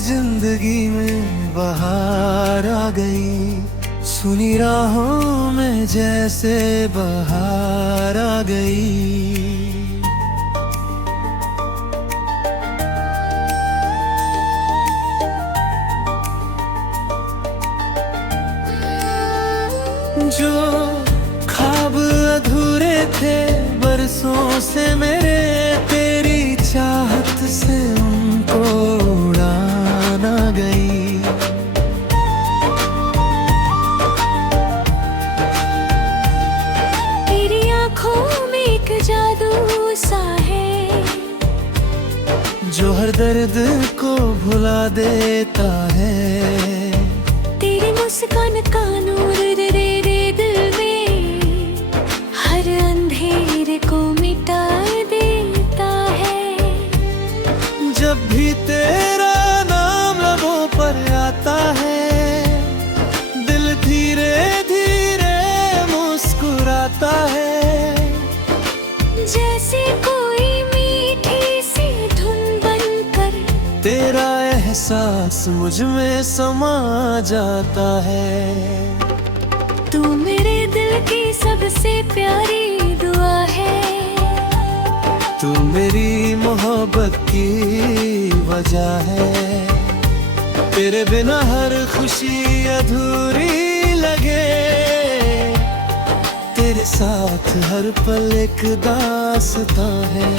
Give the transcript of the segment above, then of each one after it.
जिंदगी में बहार आ गई, सुनी राहों में जैसे बहार आ गई। जो ख्वाब अधूरे थे बरसों से मेरे, तेरी चाहत से उनको उड़ान आ गई। तेरी आंखों में एक जादू सा है, जो हर दर्द को भुला देता है। तेरी मुस्कान का नूर तेरे दिल में हर अंधेरे को मिटा देता है। जब भी तेरा नाम लबों पर आता है, दिल धीरे धीरे मुस्कुराता है। जैसे कोई मीठी सी धुन बनकर तेरा एहसास मुझ में समा जाता है। तू मेरे दिल की सबसे प्यारी दुआ है, तू मेरी मोहब्बत की वजह है। तेरे बिना हर खुशी अधूरी लगे, तेरे साथ हर पल एक दास्तां है।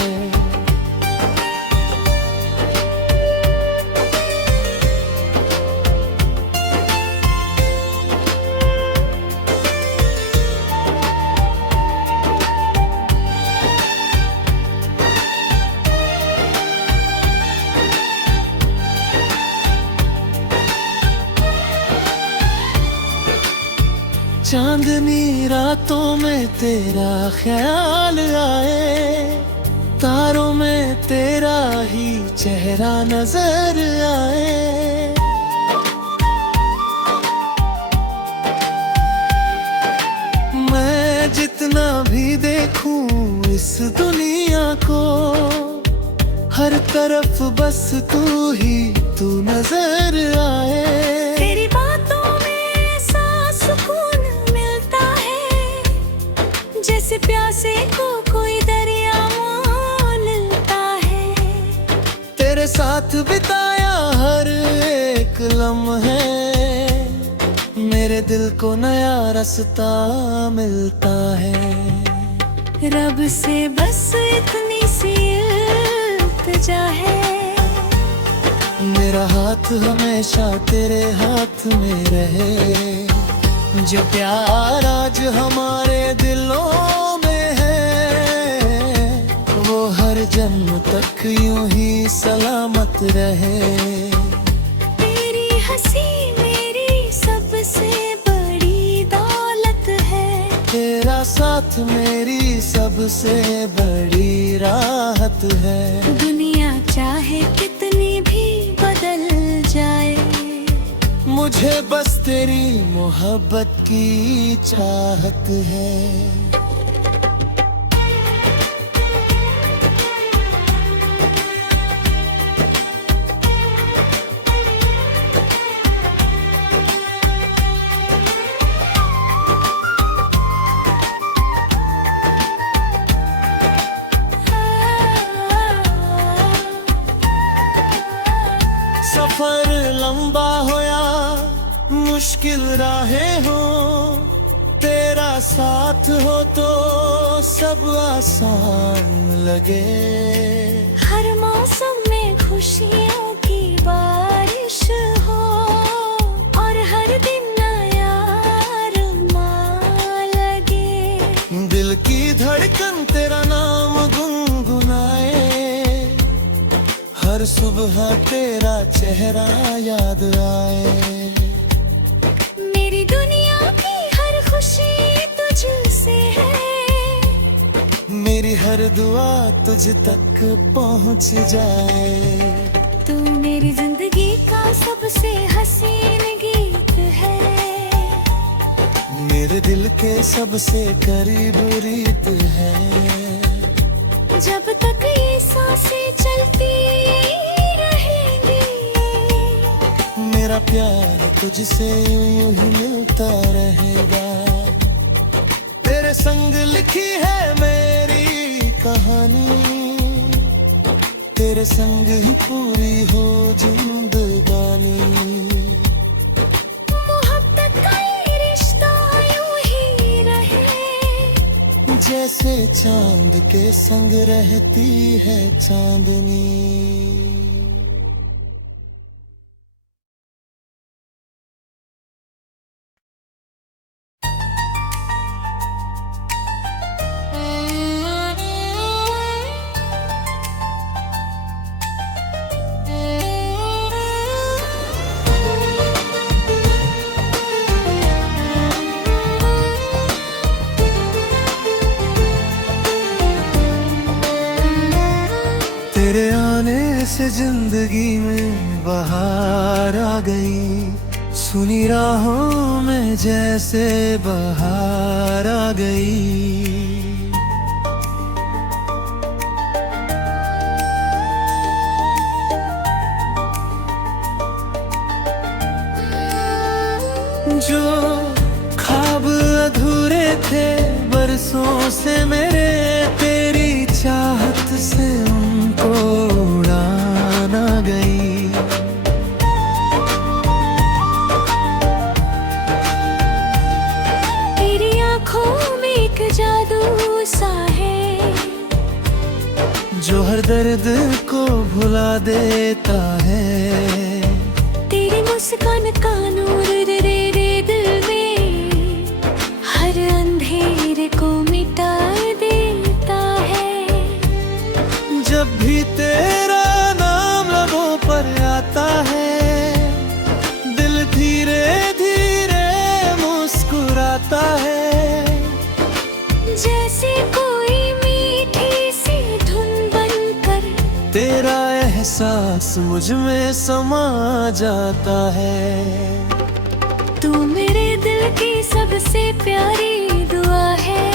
चांदनी रातों में तेरा ख्याल आए, तारों में तेरा ही चेहरा नजर आए। मैं जितना भी देखूं इस दुनिया को, हर तरफ बस तू ही तू नजर आए। तेरी बातों जैसे प्यासे को कोई दरिया मिलता है। तेरे साथ बिताया हर एक लम्हे, मेरे दिल को नया रास्ता मिलता है। रब से बस इतनी सी इल्तिजा है, मेरा हाथ हमेशा तेरे हाथ में रहे। जो प्यार आज हमारे दिलों में है, वो हर जन्म तक यूं ही सलामत रहे। तेरी हंसी मेरी सबसे बड़ी दौलत है, तेरा साथ मेरी सबसे बड़ी राहत है। दुनिया चाहे कितनी भी बदल जाए, मुझे बस तेरी मोहब्बत की चाहत है। सफर लंबा हो या मुश्किल राहें हो, तेरा साथ हो तो सब आसान लगे। हर मौसम में खुशियों की बारिश हो, और हर दिन नया अरमान लगे। दिल की धड़कन तेरा नाम गुनगुनाए, हर सुबह तेरा चेहरा याद आए। मेरी दुनिया की हर खुशी तुझसे है, मेरी हर दुआ तुझ तक पहुंच जाए। तू मेरी जिंदगी का सबसे हसीन गीत है, मेरे दिल के सबसे करीब रीत है। जब तक ये सांसें चलती रहेंगी, मेरा प्यार तुझसे यूं ही मिलता रहेगा। तेरे संग लिखी है मेरी कहानी, तेरे संग ही पूरी हो जिंदगानी। मोहब्बत का ये रिश्ता यूं ही रहे, जैसे चांद के संग रहती है चांदनी। तेरे आने से जिंदगी में बहार आ गई, सुनी राहों में जैसे बहार आ गई। जो ख्वाब अधूरे थे बरसों से मेरे, तेरी चाहत से उनको उड़ान आ गई। तेरी आंखों में एक जादू सा है, जो हर दर्द को भुला देता है। तेरी मुस्कान का नूर तेरे दिल में हर अंधेरे को मिटा देता है। जब भी तेरा नाम लबों पर आता है, दिल धीरे धीरे मुस्कुराता है। जैसे कोई मीठी सी धुन बनकर तेरा एहसास मुझ में समा जाता है। तू मेरे दिल की सबसे प्यारी दुआ है,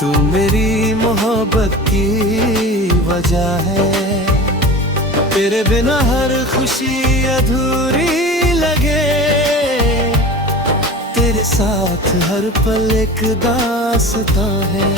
तू मेरी मोहब्बत की वजह है। तेरे बिना हर खुशी अधूरी लगे, तेरे साथ हर पल एक दास्तां है।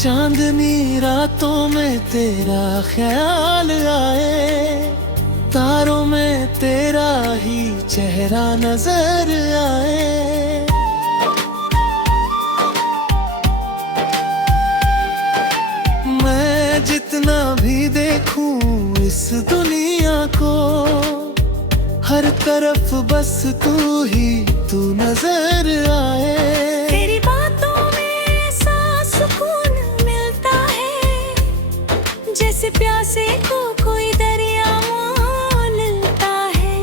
चांदनी रातों में तेरा ख्याल आए, तारों में तेरा ही चेहरा नजर आए। मैं जितना भी देखूं इस दुनिया को, हर तरफ बस तू ही तू नजर आए। तेरी बातों में ऐसा सुकून मिलता है, जैसे प्यासे को कोई दरिया मोलता है।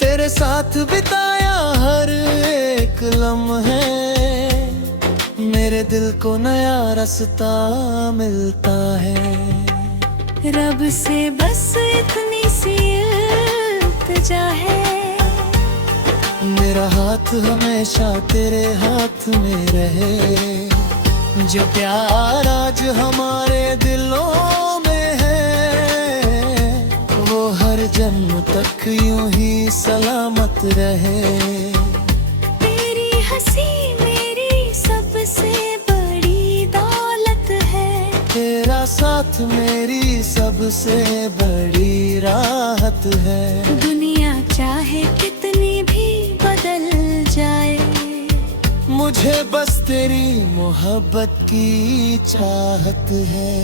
तेरे साथ बिताया हर एक लम्हे, मेरे दिल को नया रास्ता मिलता है। रब से बस इतनी सी इल्तिजा है, मेरा हाथ हमेशा तेरे हाथ में रहे। जो प्यार आज हमारे दिलों में है, वो हर जन्म तक यूं ही सलामत रहे। तेरी हंसी मेरी सबसे बड़ी दौलत है, तेरा साथ मेरी सबसे बड़ी राहत है। दुनिया चाहे कितनी भी बदल जाए, मुझे बस तेरी मोहब्बत की चाहत है।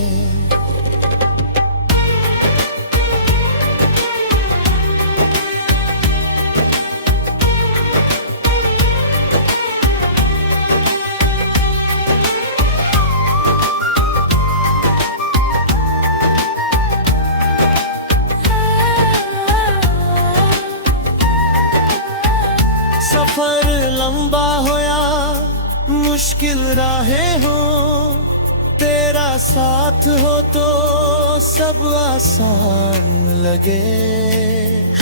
सफर लंबा होया मुश्किल राहें हो, तेरा साथ हो तो सब आसान लगे।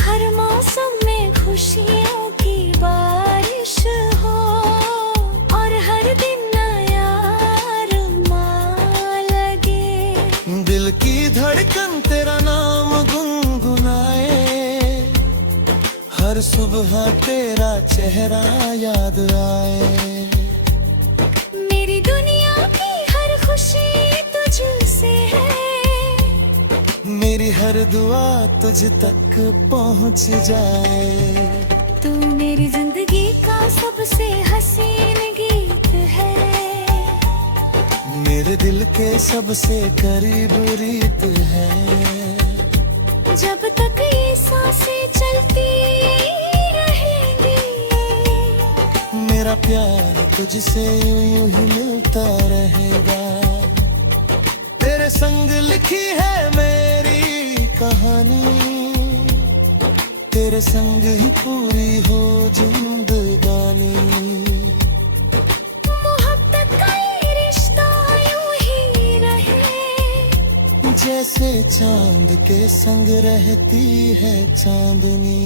हर मौसम में खुशियों की बारिश हो और हर दिन नया अरमान लगे। दिल की धड़कन तेरा नाम गुनगुनाए, हर सुबह तेरा चेहरा याद आए। मेरी दुनिया की हर खुशी तुझसे है, मेरी हर दुआ तुझ तक पहुंच जाए। तू मेरी जिंदगी का सबसे हसीन गीत है, मेरे दिल के सबसे करीब रीत है। जब तक ये सांसें चलती रहेंगी, मेरा प्यार तुझसे यूं ही मिलता रहेगा। तेरे संग लिखी है मेरी कहानी, तेरे संग ही पूरी हो जिंदगानी। मोहब्बत का ये रिश्ता यूं ही रहे, जैसे चांद के संग रहती है चांदनी।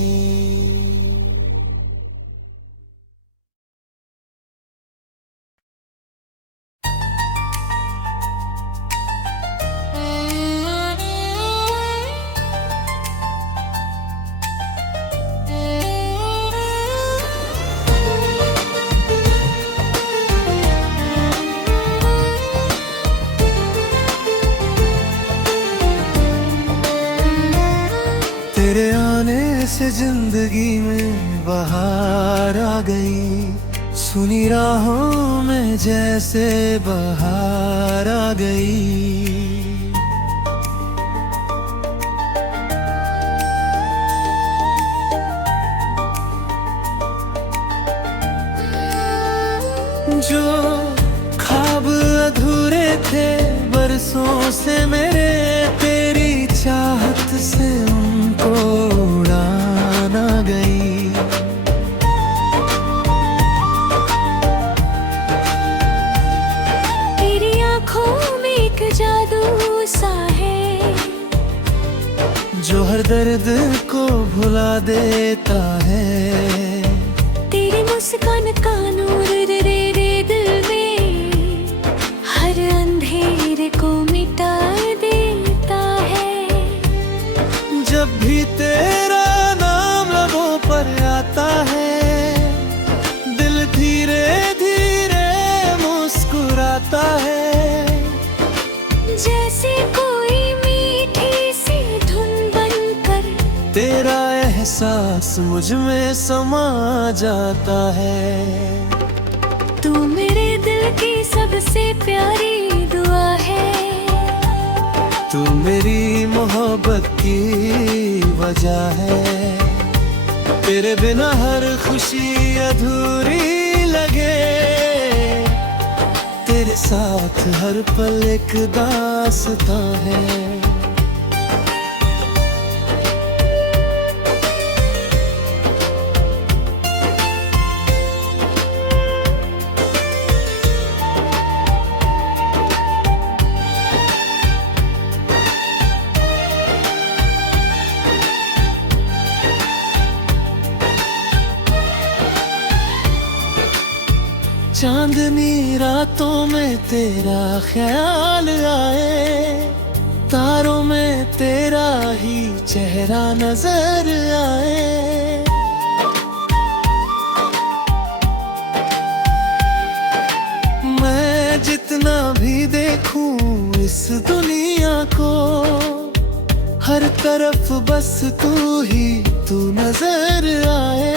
तेरे आने से जिंदगी में बहार आ गई, सुनी राहों में जैसे बहार आ गई। जो ख्वाब अधूरे थे बरसों से मेरे, तेरी चाहत से उनको उड़ान आ गई। तेरी आंखों में एक जादू सा है, जो हर दर्द को भुला देता है। तेरी मुस्कान का नूर तेरे दिल में हर अंधेरे को मिटा देता है। जब भी तेरा नाम लबों पर आता है, दिल धीरे धीरे मुस्कुराता है। जैसे कोई मीठी सी धुन बनकर तेरा एहसास मुझ में समा जाता है। तू मेरे दिल की सबसे प्यारी दुआ है, तू मेरी मोहब्बत की वजह है। तेरे बिना हर खुशी अधूरी लगे, तेरे साथ हर पल एक दास्तां है। चांदनी रातों में तेरा ख्याल आए, तारों में तेरा ही चेहरा नजर आए। मैं जितना भी देखूं इस दुनिया को, हर तरफ बस तू ही तू नजर आए।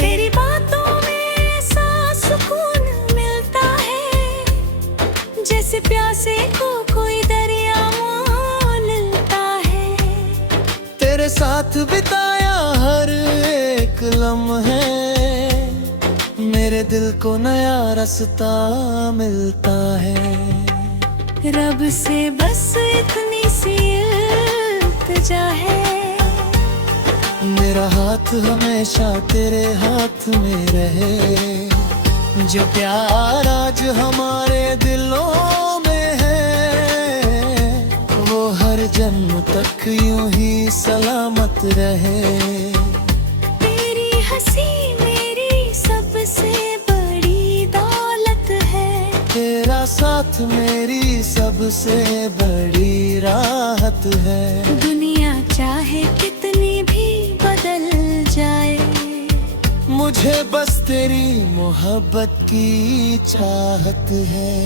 तेरी बातों में ऐसा सुकून मिलता है, जैसे प्यासे को कोई दरिया मोलता है। तेरे साथ बिताया हर एक लम्हे, मेरे दिल को नया रास्ता मिलता है। रब से बस इतनी सी इल्तिजा है, मेरा हाथ हमेशा तेरे हाथ में रहे। जो प्यार आज हमारे दिलों में है, वो हर जन्म तक यूं ही सलामत रहे। तेरी हंसी मेरी सबसे बड़ी दौलत है, तेरा साथ मेरी सबसे बड़ी राहत है। दुनिया चाहे कितनी भी बदल जाए, मुझे बस तेरी मोहब्बत की चाहत है।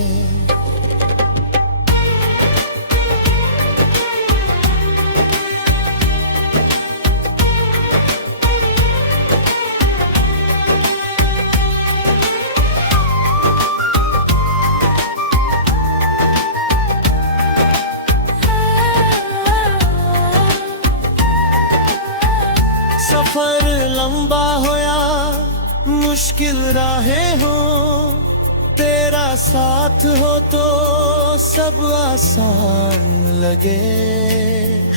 सफर लंबा हो या मुश्किल राहें हो, तेरा साथ हो तो सब आसान लगे।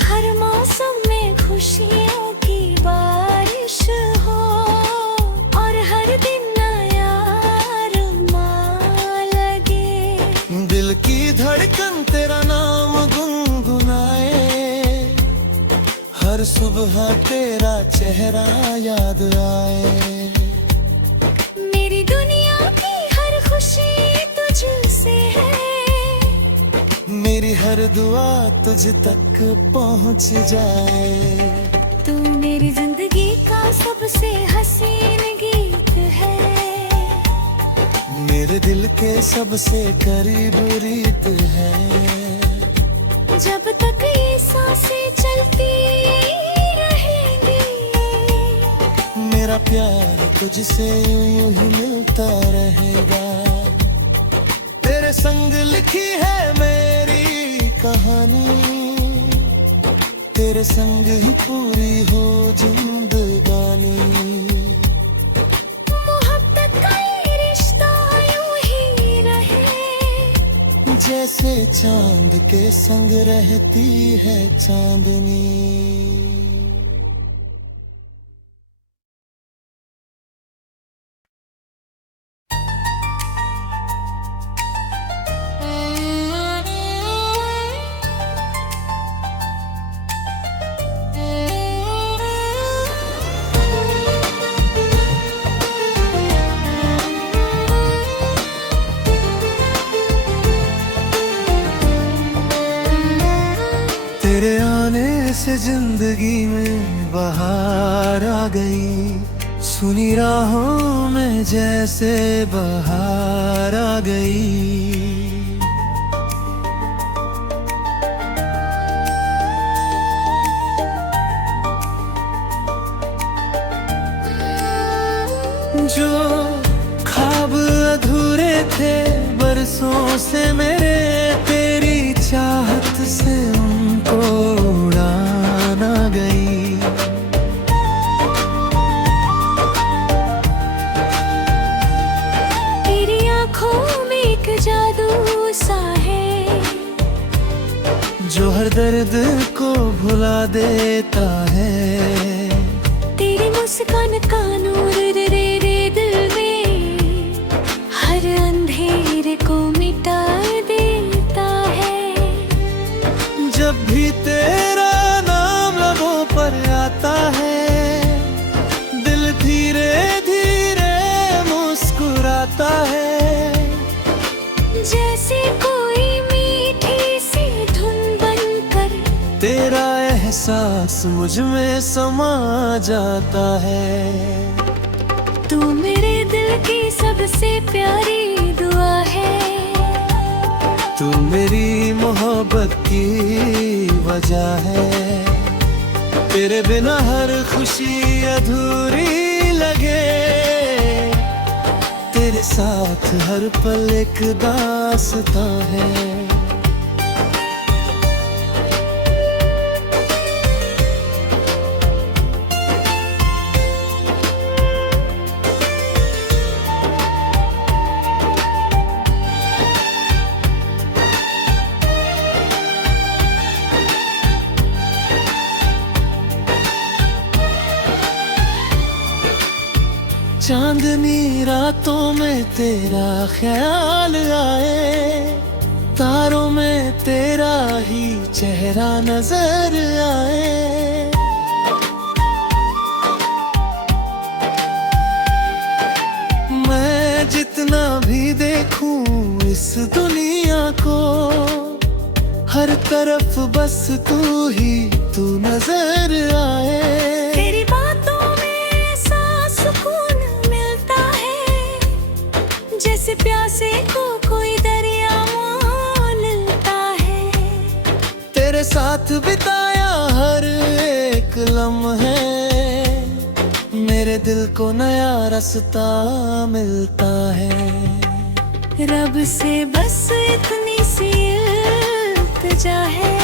हर मौसम में खुशियों की बारिश हो, और हर दिन नया अरमान लगे। दिल की धड़कन तेरा नाम गुनगुनाए, हर सुबह तेरा चेहरा याद आए। मेरी दुनिया की हर खुशी तुझसे है, मेरी हर दुआ तुझ तक पहुंच जाए। तू मेरी जिंदगी का सबसे हसीन गीत है, मेरे दिल के सबसे करीब रीत है। जब तक ये सांसें चलती रहेंगी, मेरा प्यार तुझसे यूं ही मिलता रहेगा। तेरे संग लिखी है मेरी कहानी, तेरे संग ही पूरी हो जिंदगानी। मोहब्बत का ये रिश्ता यूं ही रहे, जैसे चांद के संग रहती है चांदनी। तेरे आने से जिंदगी में बहार आ गई, सुनी राहों में जैसे बहार आ गई। जो ख्वाब अधूरे थे बरसों से मेरे, तेरी चाहत से उनको उड़ान आ गई। तेरी आंखों में एक जादू सा है, जो हर दर्द को भुला देता है। तेरी मुस्कान का नूर रे दिल में हर अंधेरे को मिटा देता है। जब भी तेरा नाम लबों पर आता है, दिल धीरे धीरे मुस्कुराता है। जैसे कोई मीठी सी धुन बनकर तेरा एहसास मुझ में समा जाता है। तू मेरे दिल की सबसे प्यारी दुआ है, तू मेरी मोहब्बत की वजह है। तेरे बिना हर खुशी अधूरी लगे, तेरे साथ हर पल एक दास्तां है। चांदनी रातों में तेरा ख्याल आए, तारों में तेरा ही चेहरा नजर आए। मैं जितना भी देखूं इस दुनिया को, हर तरफ बस तू ही तू नजर आए। तेरी बातों में ऐसा सुकून मिलता है, जैसे प्यासे को कोई दरिया मोलता है। तेरे साथ बिताया हर एक लम्हे, मेरे दिल को नया रास्ता मिलता है। रब से बस इतनी सी इल्तिजा है,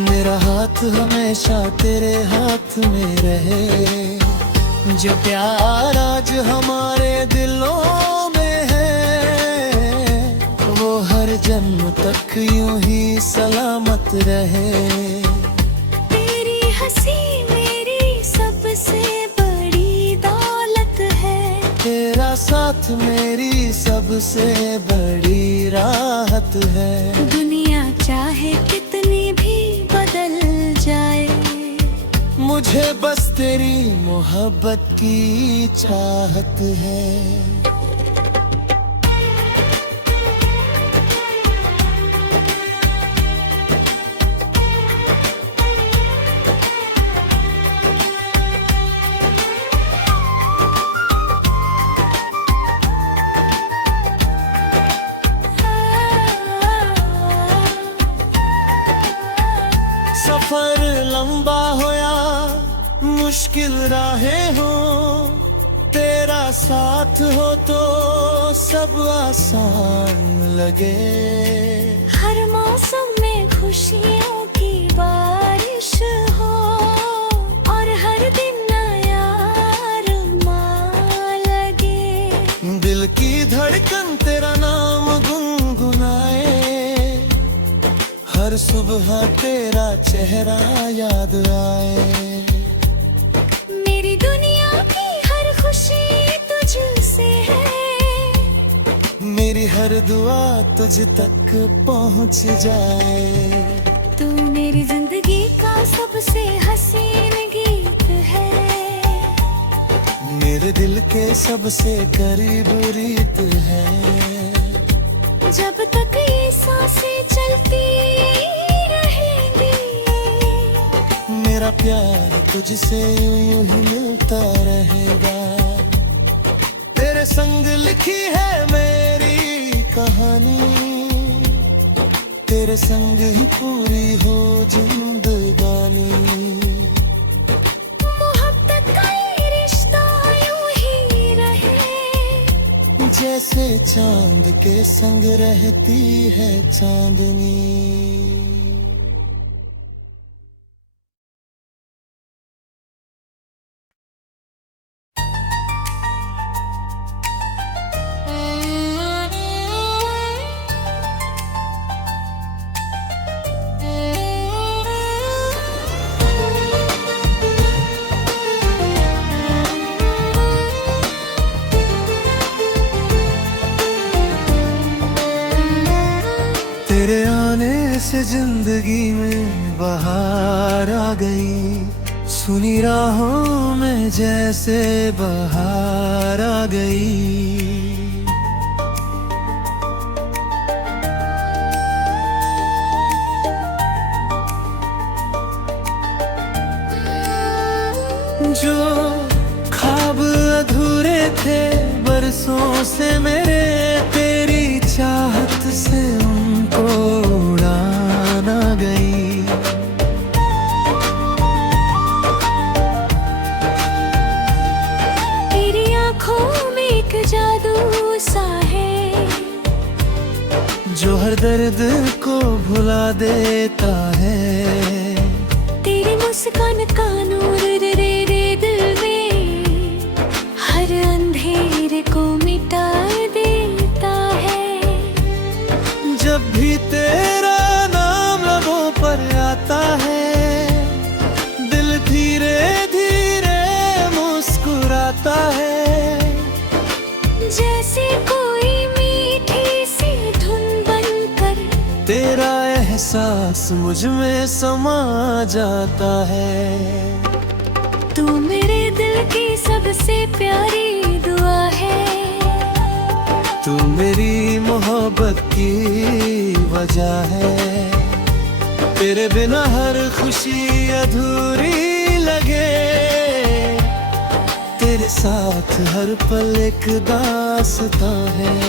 मेरा हाथ हमेशा तेरे हाथ में रहे। जो प्यार आज हमारे दिलों में है, वो हर जन्म तक यूं ही सलामत रहे। तेरी हंसी मेरी सबसे बड़ी दौलत है, तेरा साथ मेरी सबसे बड़ी राहत है। दुनिया चाहे कितनी भी बदल जाए, मुझे बस तेरी मोहब्बत की चाहत है। सफर लंबा हो या मुश्किल राहें हो, तेरा साथ हो तो सब आसान लगे। हर मौसम में खुशियों की बारिश हो, और हर दिन नया अरमान लगे। दिल की धड़कन तेरा नाम गुनगुनाए, हर सुबह तेरा चेहरा याद आए। मेरी दुनिया की हर खुशी तुझसे है, मेरी हर दुआ तुझ तक पहुंच जाए। तू मेरी जिंदगी का सबसे हसीन गीत है, मेरे दिल के सबसे करीब रीत है। जब तक ये सांसें चलती रहेंगी, मेरा प्यार तुझसे यूं ही मिलता रहेगा। तेरे संग लिखी है मेरी कहानी, तेरे संग ही पूरी हो जिंदगानी। मोहब्बत का ये रिश्ता यूं ही रहे, जैसे चांद के संग रहती है चांदनी। तेरे आने से जिंदगी में बहार आ गई, सुनी राहों में जैसे बहार आ गई। जो ख्वाब अधूरे थे बरसों से मेरे, तेरी चाहत से उनको उड़ान आ गई। तेरी आंखों में एक जादू सा है, जो हर दर्द को भुला देता है। तेरी मुस्कान का नूर रे दिल में हर अंधेरे को मिटा देता है। जब भी तेरा नाम लबों पर आता है, दिल धीरे धीरे मुस्कुराता है। मुझ में समा जाता है। तू मेरे दिल की सबसे प्यारी दुआ है। तू मेरी मोहब्बत की वजह है। तेरे बिना हर खुशी अधूरी लगे। तेरे साथ हर पल एक दास्तां है।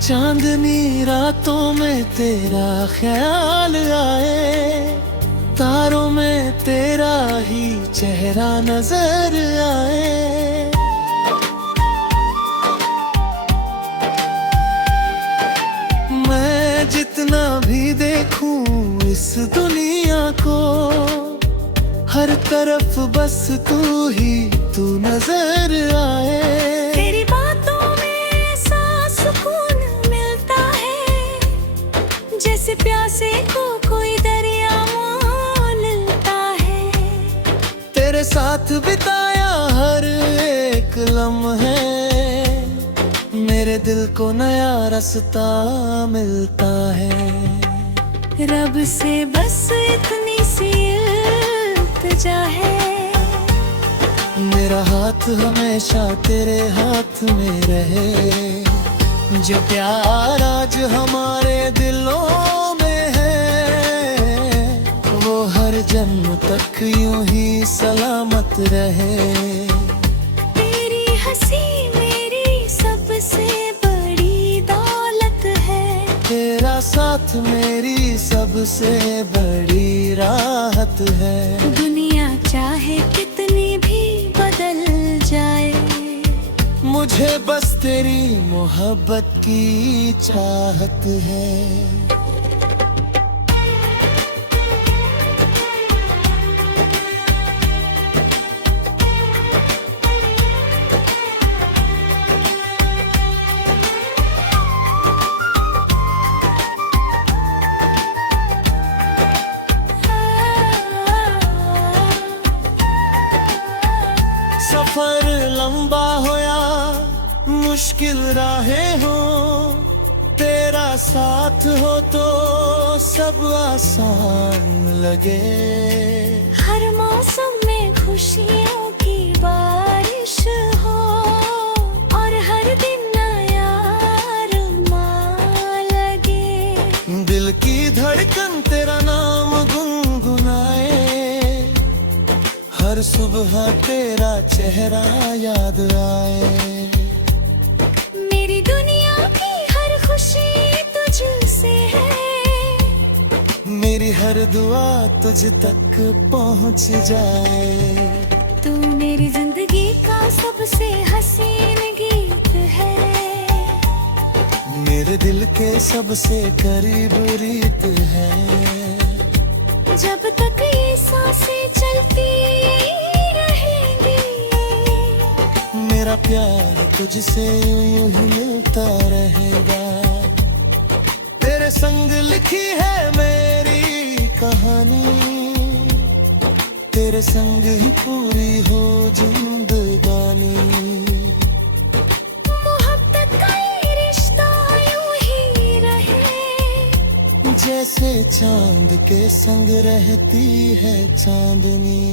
चांदनी रातों में तेरा ख्याल आए। तारों में तेरा ही चेहरा नजर आए। मैं जितना भी देखूं इस दुनिया को, हर तरफ बस तू ही तू नजर आए। तेरी बातों में ऐसा सुकून मिलता है, जैसे प्यासे को कोई दरिया मोलता है। तेरे साथ बिताया हर एक लम्हे, मेरे दिल को नया रास्ता मिलता है। रब से बस इतनी सी इल्तिजा है। मेरा हाथ हमेशा तेरे हाथ में रहे। जो प्यार आज हमारे दिलों में है, वो हर जन्म तक यूं ही सलामत रहे। तेरी हंसी मेरी सबसे बड़ी दौलत है। तेरा साथ मेरी सबसे बड़ी राहत है। दुनिया चाहे कितनी भी बदल जाए, मुझे बस तेरी मोहब्बत की चाहत है। सफर लंबा हो या मुश्किल राहें हो, तेरा साथ हो तो सब आसान लगे। हर मौसम में खुशियों की बारिश हो, और हर दिन नया अरमान लगे। दिल की धड़कन तेरा नाम गुनगुनाए। हर सुबह तेरा चेहरा याद आए। मेरी दुनिया की हर खुशी तुझसे है। मेरी हर दुआ तुझ तक पहुंच जाए। तू मेरी जिंदगी का सबसे हसीन गीत है। मेरे दिल के सबसे करीब रीत है। जब तक ये सांसें चलती रहेंगी, मेरा प्यार तुझसे यूं ही मिलता रहेगा। तेरे संग लिखी है मेरी कहानी। तेरे संग ही पूरी हो जिंदगानी। मोहब्बत का ये रिश्ता यूं ही रहे, जैसे चांद के संग रहती है चांदनी।